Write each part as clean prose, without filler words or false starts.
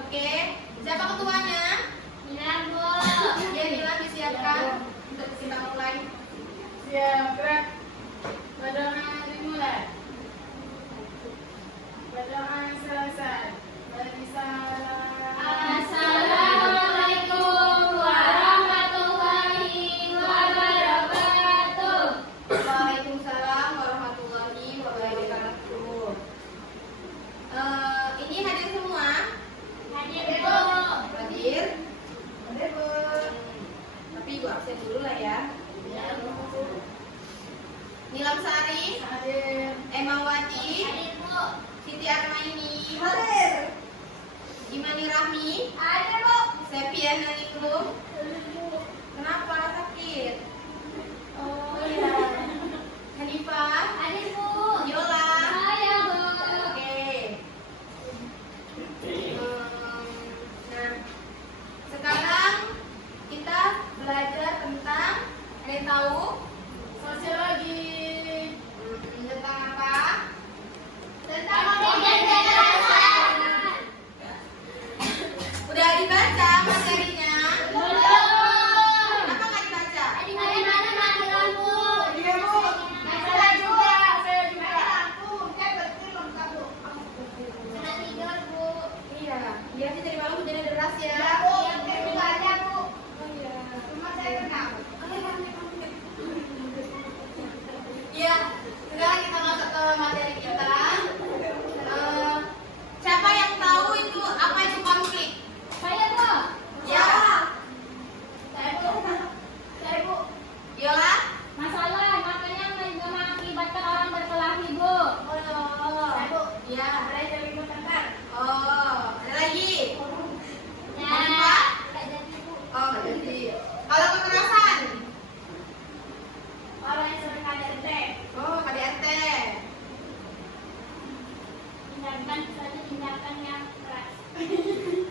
Oke, siapa ketuanya? Bilang, Bu. Ya, Dilan disiapkan untuk kita mulai. Siap, gerak. Berdoa dimulai. Berdoa selesai. Waalaikumsalam. Assalamualaikum warahmatullahi wabarakatuh. Waalaikumsalam warahmatullahi wabarakatuh. Ini hadir semua? Hadir, Bu. Hadir? Hadir, Bu. Tapi Ibu absen dulu lah ya. Ya, Bu. Nilam Sari, Hadir. Emawati, Hadir, Bu. Siti Armaini, Hadir. Imani Rahmi, Hadir, Bu. Sepia Naningrum. Kenapa sakit? Oh, iya. Hanifah, Hadir, Bu. Yola. Saya, Bu. Oke. Nah, sekarang kita belajar tentang, ada yang tahu? Sosiologi. Tentang apa? Tentang pembelajaran. Udah dibaca materinya? Belum. Kenapa nggak dibaca? Tadi mana matilah, Bu. Iya, Bu. Saya juga. Saya juga. Kena tidur, Bu. Iya, dia sih dari malam hujannya deras ya. Iya, Bu. Aja, Bu. Oh iya. Cuma saya kenal. Iya, sekarang kita masuk ke materi kita. Siapa yang tahu itu apa itu konflik? Saya, Bu. Ya, Saya, Bu. Saya, Bu. Yola. Masalah makanya mengakibatkan orang berkelahi, Bu. Oh, Saya, Bu. ya. Ada yang lebih bertengkar. Oh, ada lagi. Ya. Apa? Nggak jadi, Bu. Oh, nggak jadi. Kalau kekerasan? Orang yang sering KDRT. Oh, KDRT. Tindakan misalnya tindakan yang keras.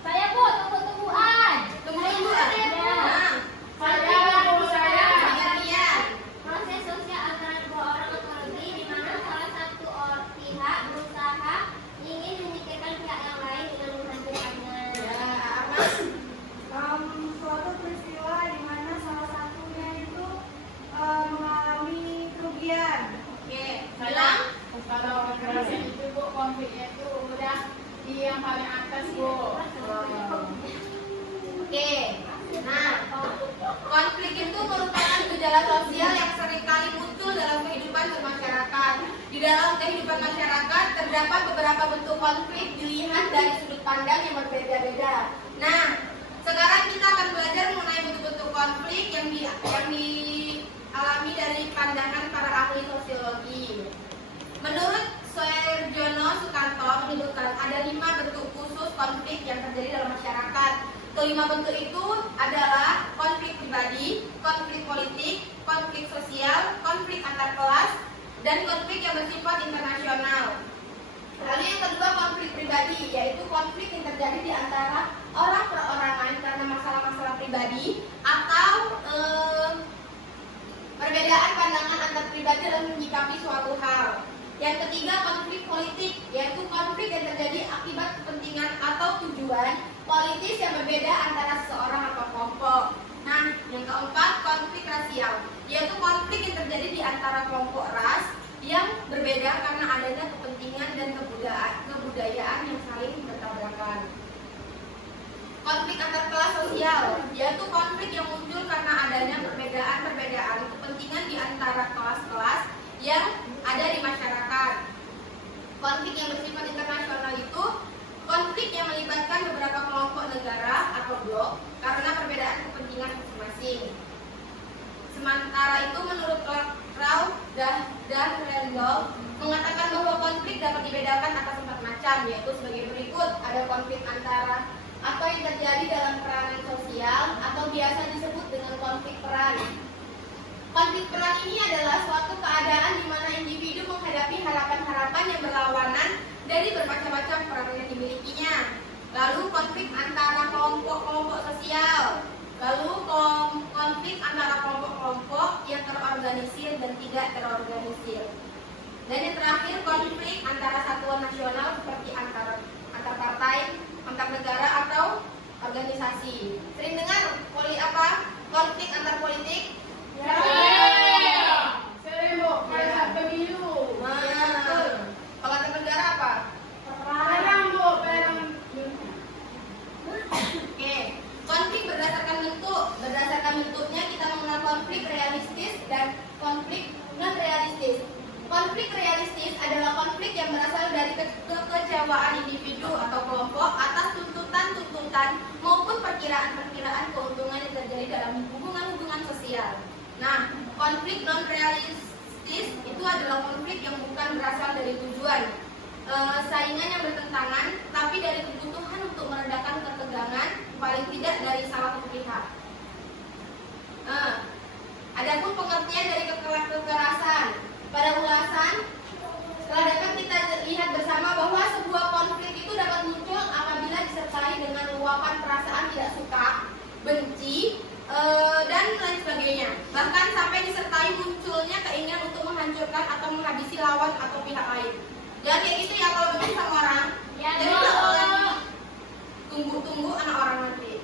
Saya, Bu, tunggu-tungguan. Tunggu-tungguan? Ya. Nah, Saya, Bu, saya. pengertian. Proses sosial antara dua orang atau lebih di mana salah satu pihak berusaha ingin menyingkirkan pihak yang lain dengan menghancurkannya. Ya, apa? Suatu peristiwa di mana salah satunya itu mengalami kerugian. Oke, bilang. Kalau kekerasan itu, Bu, konfliknya itu udah di yang paling atas, Bu. Oke. Nah, konflik itu merupakan gejala sosial yang seringkali muncul dalam kehidupan bermasyarakat. Di dalam kehidupan masyarakat terdapat beberapa bentuk konflik dilihat dari sudut pandang yang berbeda-beda. Nah, sekarang kita akan belajar mengenai bentuk-bentuk konflik yang dialami dari pandangan para ahli sosiologi. Menurut Suherjono Sukanto menyebutkan ada 5 bentuk khusus konflik yang terjadi dalam masyarakat. Kelima bentuk itu adalah konflik pribadi, konflik politik, konflik sosial, konflik antar kelas, dan konflik yang bersifat internasional. Lalu yang kedua konflik pribadi, yaitu konflik yang terjadi di antara orang perorangan karena masalah-masalah pribadi atau perbedaan pandangan antar pribadi dalam menyikapi suatu hal. Yang ketiga konflik politik, yaitu konflik yang terjadi akibat kepentingan atau tujuan politis yang berbeda antara seseorang atau kelompok. Nah, yang keempat konflik rasial, yaitu konflik yang terjadi di antara kelompok ras yang berbeda karena adanya kepentingan dan kebudayaan yang saling bertabrakan. Konflik antar kelas sosial, yaitu konflik yang muncul karena adanya perbedaan kepentingan di antara kelas-kelas yang ada di masyarakat. Konflik yang bersifat internasional itu konflik yang melibatkan beberapa kelompok negara atau blok karena perbedaan kepentingan masing-masing. Sementara itu menurut Ralph dan Randolph mengatakan bahwa konflik dapat dibedakan atas macam, yaitu sebagai berikut. Ada konflik antara atau yang terjadi dalam peranan sosial atau biasa disebut dengan konflik peran. Konflik peran ini adalah suatu keadaan di mana individu menghadapi harapan-harapan yang berlawanan dari bermacam-macam peran yang dimilikinya. Lalu konflik antara kelompok-kelompok sosial. Lalu konflik antara kelompok-kelompok yang terorganisir dan tidak terorganisir. Dan yang terakhir konflik antara satuan nasional seperti antar partai, antar negara atau organisasi. Sering dengar konflik antar politik? Sering bu, pada saat pemilu. Nah, kalau antar negara apa? Perang bu, perang. Oke, konflik berdasarkan bentuk. Berdasarkan bentuknya kita mengenal konflik realistis dan konflik non realistis. Konflik realistis adalah konflik yang berasal dari kekecewaan individu atau kelompok atas tuntutan-tuntutan maupun perkiraan-perkiraan keuntungan yang terjadi dalam hubungan-hubungan sosial. Nah, konflik non realistis itu adalah konflik yang bukan berasal dari tujuan saingan yang bertentangan, tapi dari kebutuhan untuk meredakan ketegangan, paling tidak dari salah satu pihak. Adapun pengertian dari kekerasan. Pada ulasan, setelah dapat kita lihat bersama bahwa sebuah konflik itu dapat muncul apabila disertai dengan luapan perasaan tidak suka, benci, dan lain sebagainya. Bahkan sampai disertai munculnya keinginan untuk menghancurkan atau menghabisi lawan atau pihak lain. Jangan kayak gitu ya kalau benci sama orang. Ya, Jadi Bu. bakalan tunggu anak orang nanti.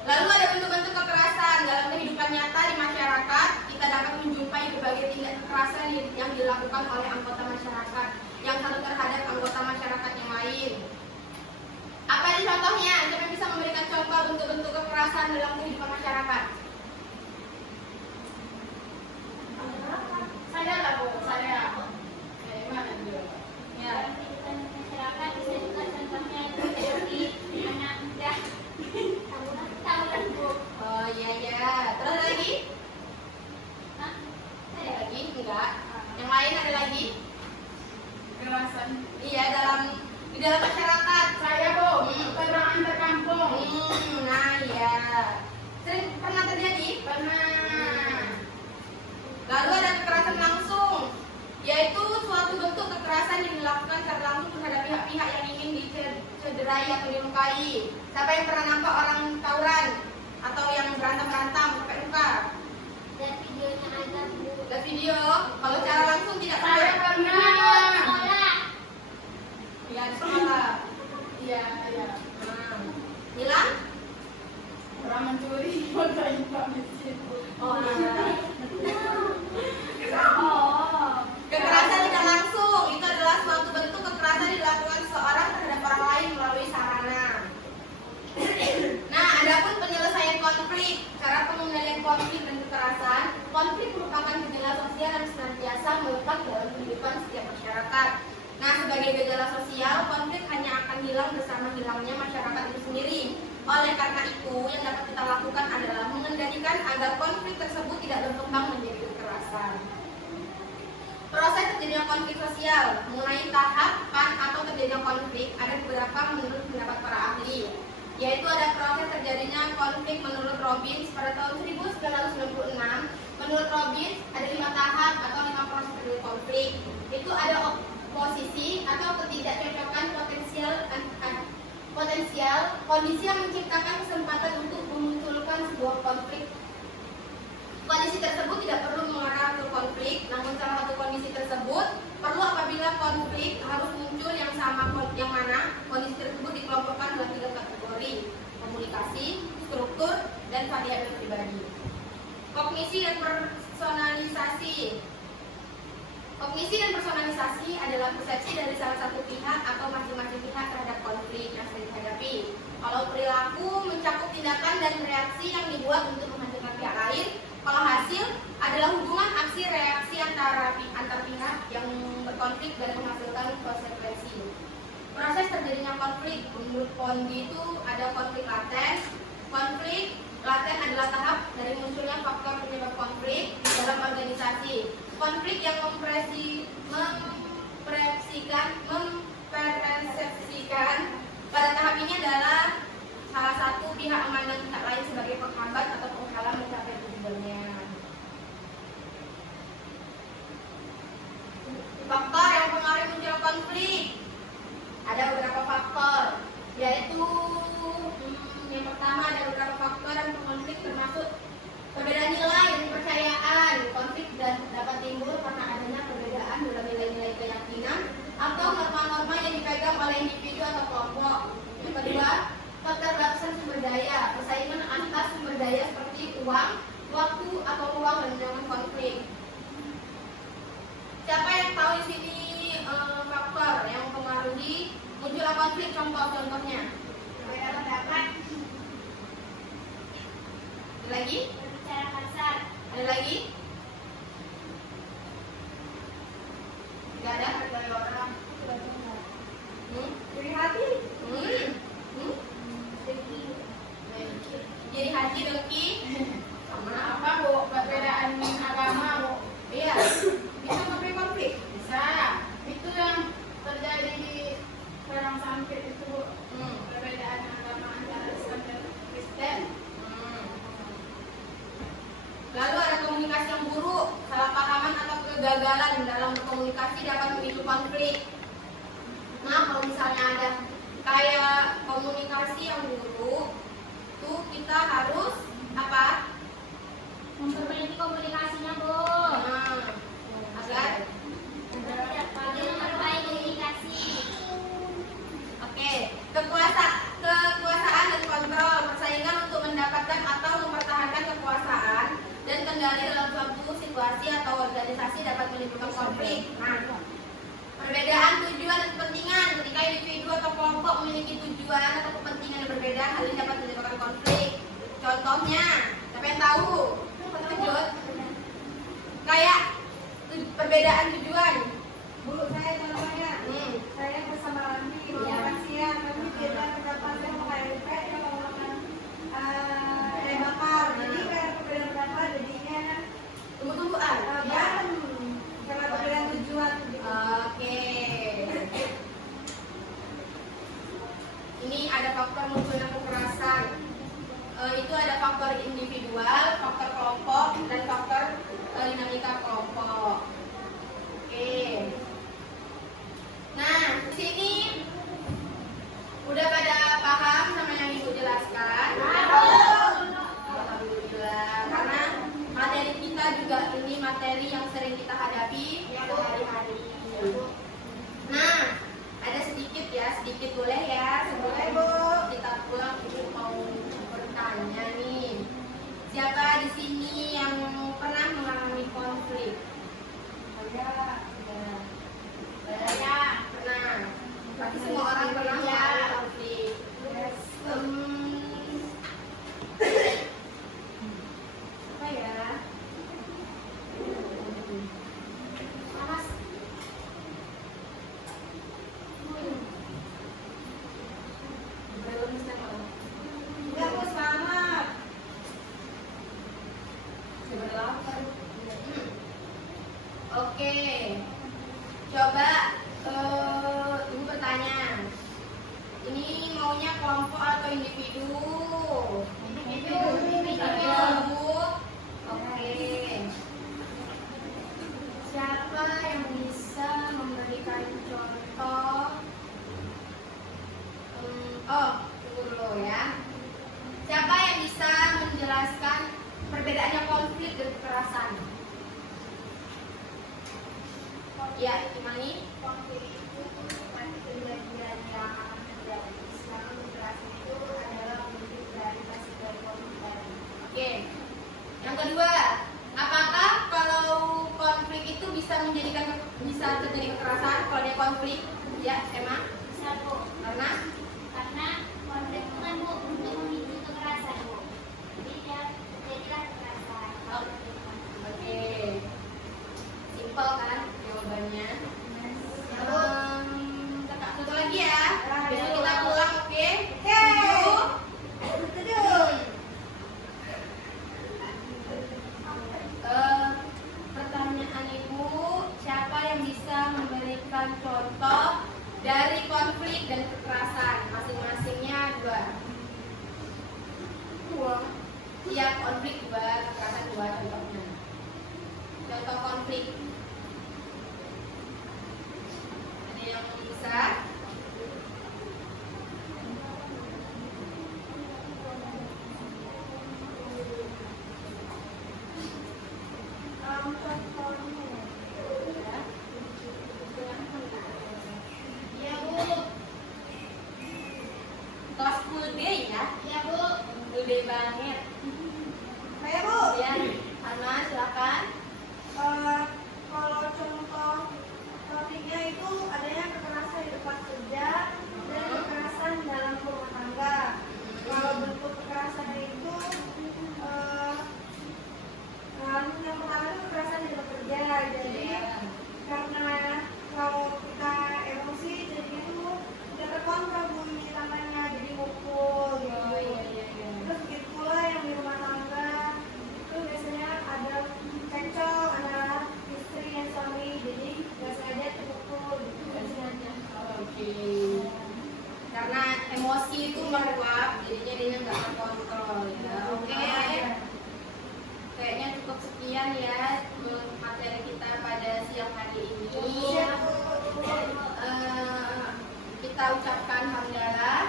Lalu ada bentuk-bentuk kekerasan dalam kehidupan nyata di masyarakat. Kita dapat menjumpai berbagai tindak kekerasan yang dilakukan oleh anggota masyarakat yang satu terhadap anggota masyarakat yang lain. Apa ini contohnya? Siapa yang bisa memberikan contoh bentuk-bentuk kekerasan dalam kehidupan masyarakat? Saya lah bu, saya. Mana dulu? Ya. Kehidupan masyarakat bisa juga contohnya seperti anak muda tawuran bu. Oh iya ya. Terus ada lagi? Hah? Ada lagi? Enggak. Yang lain ada lagi? Kekerasan. Iya, di dalam masyarakat. Saya bu, perang antar kampung. Nah ya. Sering pernah terjadi? Pernah. Lalu ada kekerasan langsung, yaitu suatu bentuk kekerasan yang dilakukan secara langsung terhadap pihak-pihak yang ingin dicederai atau dilukai. Siapa yang pernah nampak orang tawuran atau yang berantem sampai luka? Dan videonya ada bu. Lihat video. Kalau secara langsung tidak Saya pernah. pernah. Sekolah. Ya, di sekolah. Iya, iya. Hilang? Orang mencuri foto informasi. Oh, iya. Oh. Kekerasan tidak langsung itu adalah suatu bentuk kekerasan yang dilakukan seseorang terhadap orang lain melalui sarana. Nah, adapun penyelesaian konflik, cara pengendalian konflik dan kekerasan, konflik merupakan gejala sosial yang senantiasa melekat dalam kehidupan setiap masyarakat. Nah, sebagai gejala sosial, konflik hanya akan hilang bersama hilangnya masyarakat itu sendiri. Oleh karena itu, yang dapat kita lakukan adalah mengendalikan agar konflik tersebut tidak berkembang menjadi kekerasan. Proses terjadinya konflik sosial, mengenai tahapan atau terjadinya konflik, ada beberapa menurut pendapat para ahli. Yaitu ada proses terjadinya konflik menurut Robbins pada tahun 1996. Menurut Robbins, ada 5 tahap atau 5 proses terjadinya konflik. Itu ada oposisi atau ketidakcocokan potensial, kondisi yang menciptakan kesempatan untuk memunculkan sebuah konflik. Kondisi tersebut tidak perlu mengarah ke konflik, namun salah satu kondisi tersebut perlu apabila konflik harus muncul yang sama, yang mana kondisi tersebut dikelompokkan dalam 3 kategori: komunikasi, struktur, dan variabel pribadi. Kognisi dan personalisasi. Kognisi dan personalisasi adalah persepsi dari salah satu pihak atau masing-masing pihak terhadap konflik yang sedang dihadapi. Kalau perilaku mencakup tindakan dan reaksi yang dibuat untuk menghancurkan pihak lain. Kalau hasil adalah hubungan aksi reaksi antar pihak yang berkonflik dan menghasilkan konsekuensi. Proses terjadinya konflik menurut Pondey itu ada konflik laten. Konflik laten adalah tahap dari munculnya faktor penyebab konflik di dalam organisasi. Konflik yang mempresentasikan artinya adalah salah satu pihak memandang pihak lain sebagai penghambat atau penghalang mencapai tujuannya. Faktor yang mempengaruhi muncul konflik. Ada beberapa faktor, yaitu yang pertama ada beberapa faktor yang konflik termasuk perbedaan nilai dan kepercayaan. Konflik dapat timbul karena adanya perbedaan dalam nilai-nilai keyakinan atau norma-norma yang dipegang oleh individu atau kelompok. Yang kedua, keterbatasan sumber daya, persaingan antar sumber daya seperti uang, waktu atau ruang dan menyebabkan konflik. Siapa yang tahu di sini faktor yang mempengaruhi munculnya konflik? Contoh-contohnya. Berbeda pendapat, Ada lagi? berbicara kasar, Ada lagi? Tidak ada? Dari orang. Iri hati. Jadi hati dengki sama Apa Bu? Perbedaan agama Bu? iya bisa memberi konflik. Bisa. Itu yang terjadi di Perang Sampit itu Bu. Perbedaan agama antara Islam dan Kristen. Lalu ada komunikasi yang buruk, salah pahaman atau kegagalan dalam berkomunikasi dapat memicu konflik. Nah, kalau misalnya ada kayak komunikasi yang buruk, tuh kita harus apa? memperbaiki komunikasinya Bu. Agar Bagi memperbaiki komunikasi. oke, kekuasaan dan kontrol, persaingan untuk mendapatkan atau mempertahankan kekuasaan dan kendali dalam suatu situasi atau organisasi dapat menimbulkan konflik. Nah, perbedaan tujuan dan kepentingan, ketika individu atau kelompok memiliki tujuan atau kepentingan yang berbeda, hal ini dapat menimbulkan konflik. Contohnya, siapa yang tahu? Lanjut. Kayak perbedaan tujuan. Bu, saya contohnya. Saya bersama Rani mau Iya. makan siang, tapi beda pendapat saya mau KLP, dia mau makan ayam bakar. Jadi kayak perbedaan pendapat jadinya Tunggu-tungguan. Ya. bareng karena perbedaan tujuan. Gitu. Oke. Ini ada faktor munculnya kekerasan. Itu ada faktor individual, faktor kelompok, dan faktor dinamika kelompok. Oke. Nah, di sini udah pada paham sama yang Ibu jelaskan? Alhamdulillah. Karena materi kita juga ini materi yang sering kita hadapi sehari-hari. Nah, ada sedikit ya, sedikit boleh ya sebelum kita pulang Ibu mau bertanya nih. Siapa di sini yang pernah mengalami konflik? Saya pernah. Berarti semua orang pernah mengalami konflik. Apa ya? Panas. Belum bisa mau. Enggak, Bu, selamat. Oke, coba Ibu bertanya. Ini maunya kelompok atau individu? Individu. Oke. Siapa yang bisa memberikan contoh? Tunggu dulu ya. Siapa yang bisa menjelaskan perbedaannya konflik dan kekerasan? Ya, Imani. Konflik itu suatu kejadian yang akan terjadi. Sedangkan kekerasan itu adalah wujud dari pasifik konflik. Oke. Yang kedua, apakah kalau konflik itu bisa terjadi kekerasan kalau dia konflik? Ya, Emma. Bisa Bu. Karena konflik itu kan Bu untuk memicu kekerasan Bu. Jadi dia terjadilah kekerasan. Oke. Simpel kan jawabannya? Kakak satu lagi ya. Besok kita pulang, oke? Pertanyaan Ibu, siapa yang bisa memberikan contoh dari konflik dan kekerasan? Masing-masingnya Bisa? Ya Bu. Kelas full day ya? Ya Bu. Full day banget. Saya Bu, Ya, Hana silakan. kalau contoh topiknya itu adanya kekerasan di tempat kerja dan kekerasan dalam rumah tangga. Kalau bentuk kekerasan itu yang pertama itu kekerasan di tempat kerja. Jadi karena kalau kita emosi jadi itu tidak terkontrol bunyi tangannya, jadi mukul gitu. Oh iya iya iya. Terus begitu pula yang di rumah tangga itu biasanya ada cekcok antara istri dan suami, jadi nggak sengaja terpukul gitu. Nggak sengaja. Oke. Karena emosi itu meluap, jadinya dia nggak terkontrol ya. Oke. Kayaknya cukup sekian ya materi kita pada siang hari ini. Kita ucapkan hamdalah.